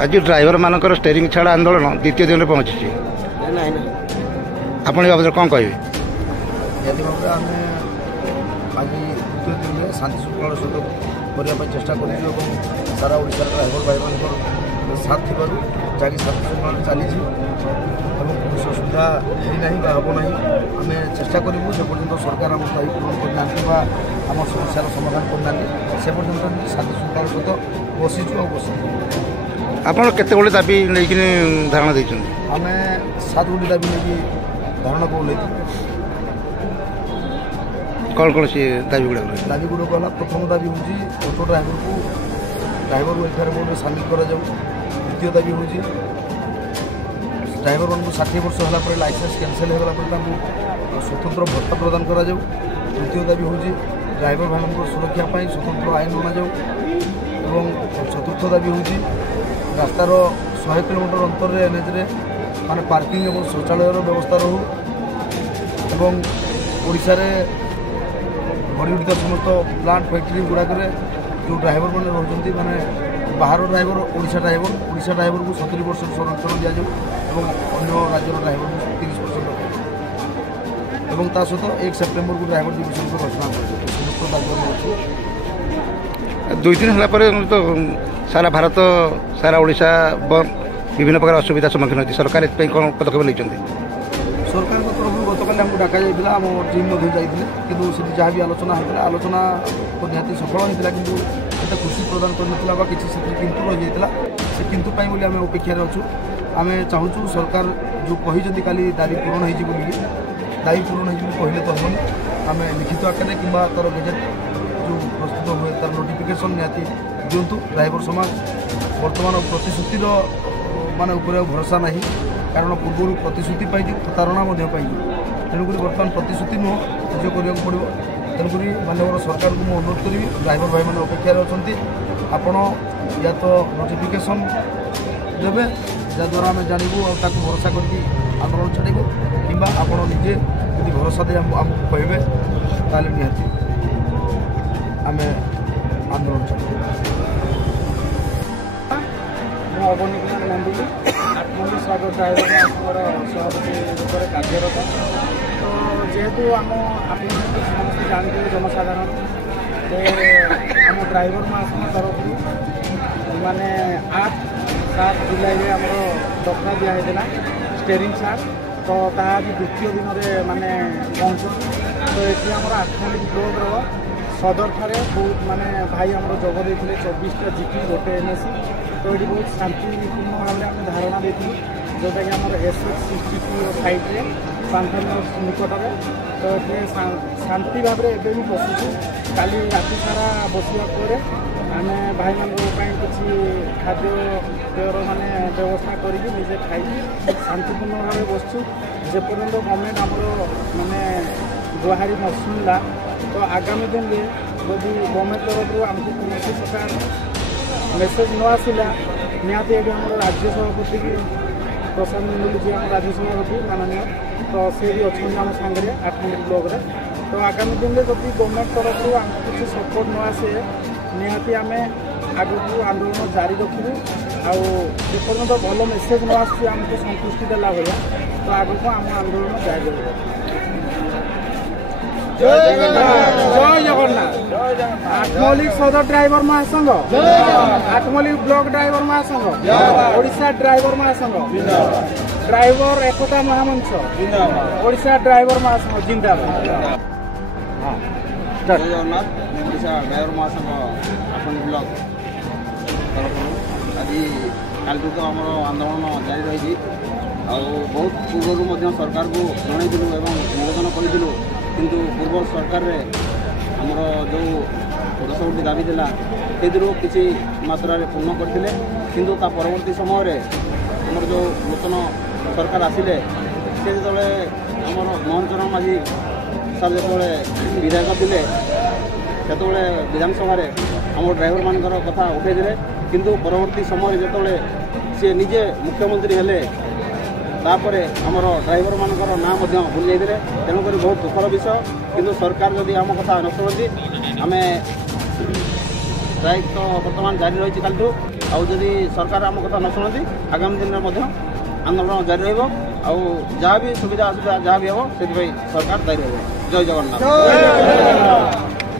आज ड्राइवर मानकर स्टेरिंग छाड़ा आंदोलन द्वितीय दिन में पहुंची आपण बाबद कौन कहे निहती भाव आम आज द्वितीय दिन में शांति शृंखला सहित करने चेष्टा कर सारा ओडिशा ड्राइवर भाई मान साथ थी जहाँकि शांति शृंखला चली कौन असुविधा होना हम ना आम चेष्टा करूँ से पर्यटन सरकार आम दायी पूरण करना आम समस्या समाधान करना से पर्यटन शांति शृंखला सहित बसीचु बस आपड़ केत दाबी नहीं धारणा देते आम 7 गोटी दाबी नहीं धारणा को कौन कौन सी दाबी गुड़ा दाबी गुड़क है प्रथम दाबी हूँ ऑटो ड्राइवर को ड्राइवर वेलफेयर बोर्ड में सामिल कर द्वितीय दाबी हूँ ड्राइवर मान 60 वर्ष है लाइसेंस कैंसल होगा स्वतंत्र भत्ता प्रदान कर तृतीय दाबी हूँ ड्राइवर भाई सुरक्षा स्वतंत्र आईन अना जाऊ चतुर्थ दाबी हूँ रास्तार 100 किलोमीटर अंतर एनएच माने पार्किंग और शौचालय व्यवस्था रहू एवं ओडिशा रे बड़ी बड़ी समस्त प्लांट फैक्ट्री गुड़ाक जो ड्राइवर मैंने रोचे माने बाहर ड्राइवर ओडिशा ड्राइवर को 70 वर्ष संरक्षण दि जाऊ और अन्य राज्यर ड्राइवर को 30% और ता सहित 1 सेप्टेम्बर को ड्राइवर डिविजन को घोषणा कर समस्त दायित्व अच्छे 2 दिन है तो सारा भारत सारा ओडिशा विभिन्न प्रकार असुविधा सम्मुखीन होती सरकार इस कौन पदक्षेप लेते सरकार तरफ गतकाली आमको डाक जाइए आम टीम जाते कि जहाँ भी आलोचना होता आलोचना तो निहाती सफल होता कि खुशी प्रदान करना किसी किंतु रही जाता से किंतु बोली आम अपेक्षार अच्छु आम चाहूँ सरकार जो कही काली दाबी पूरण हो दाबी पूरण हो कहले तो हम आम लिखित आकार कि तार गजेट जो प्रस्तुत हुए तार नोटिफिकेशन निहाती दिंतु ड्राइवर समाज बर्तमान प्रतिश्रुतिर माने भरोसा नहीं कारण पूर्व प्रतिश्रुति पाई प्रतारणा पाई तेणुक बर्तमान प्रतिश्रुति नुह निज करने पड़ो तेणुक मानव सरकार को अनुरोध करी ड्राइवर भाई मैंने अपेक्षार अच्छा आपण या तो नोटिफिकेशन देवे जहाद्वारा आम जानू और भरोसा करके आंदोलन छाड़ू कि आप निजे यदि भरोसा दे आमको कहे ताले निहाती आम आंदोलन छाड़ू अवनी कुमार नंदी आत्मनिर्भर स्वागत ड्राइवर सभापति रूप में कार्यरत तो जेहेतु आम आप समस्त जानते जनसाधारण आम ड्राइवर महासंघ तरफ माने 8-7 जुलाई आम दफा दिखाई स्टेरिंग चार्ज तो ताज द्वितीय दिन में माने पहुँचु तो ये आम आठमाली ब्लॉक सदर ठारे बहुत माने भाई आम जोग देते 24टा जीपी गोटे एनएसी तो ये बहुत शांतिपूर्ण भाव में आम धारणा देती जोटा कि आम SH62 साइड्रे पांथान निकट में तो ये शांति भाव में एवं भी बसुचु काली राति सारा बसवा पर आम भाई मान किसी खाद्य पेयर माने व्यवस्था करके निजे खाई शांतिपूर्ण भाव में बसचु जेपर्यंत गवर्नमेंट आमर माने गुहारी न शुणला तो आगामी दिन में यदि गवर्नमेंट तरफ आमको कौन प्रकार मेसेज न आसला निहाती ये आम राज्य सभापति प्रशांत नंदुल जी आम राज्य सभापति माननीय तो सी भी अच्छा आम सांगे 8 ब्लॉक रे तो आगामी दिन में जब गवर्नमेंट तरफ आमको किसी सपोर्ट न आसे निहाती आम आग को आंदोलन जारी रखू आपर्यंत भल मेसेज न आमको संतुष्टि देला भाया तो आग को आम आंदोलन जारी रखा जय जगन्नाथ आठमल्लिक सदर ड्राइवर महासंघ आठमल्लिक ब्लॉक ड्राइवर महासंघ ओडिशा ड्राइवर महासंघ ड्राइवर एकता महामंच ओडिशा ड्राइवर महासंघ जिंदाबाद जय जगन्नाथ ओडिशा ड्राइवर महासंघ आठमल्लिक ब्लॉक तरफ आज काल तो आम आंदोलन जारी रही बहुत पूर्व सरकार को जनईलु और निवेदन करूँ किंतु पूर्व सरकार रे हमर जो 10 दाबी थिला तेदरो किसी मात्रा रे पूर्ण करथिले किंतु ता परवर्ती समय रे हमर जो नूतन सरकार आसिले से जतले हमर मोहन चरण माझी साल जतले विधायक थिले सेतले विधानसभा रे हमर ड्राइवर मानकर कथा उठे दिले किंतु परवर्ती समय जतले से निजे मुख्यमंत्री हेले तापर आमर ड्राइवर मानकर ना भूल जाते तेणुक बहुत दुखर विषय किंतु सरकार जदि आम कथा न शुणती आम स्ट्राइक तो बर्तमान जारी रही। ଆଉ ଯଦି ସରକାର ଆମ କଥା ନ ଶୁଣନ୍ତି ଆଗାମୀ ଦିନରେ ମଧ୍ୟ ଆନ୍ଦୋଳନ ଜାରି ରହିବ ଆଉ ଯାହା ବି ସୁବିଧା ଅସୁବିଧା ଯାହା ବି ହେବ ସେଥିପାଇଁ ସରକାର ଦାୟୀ ରହିବ। ଜୟ ଜଗନ୍ନାଥ।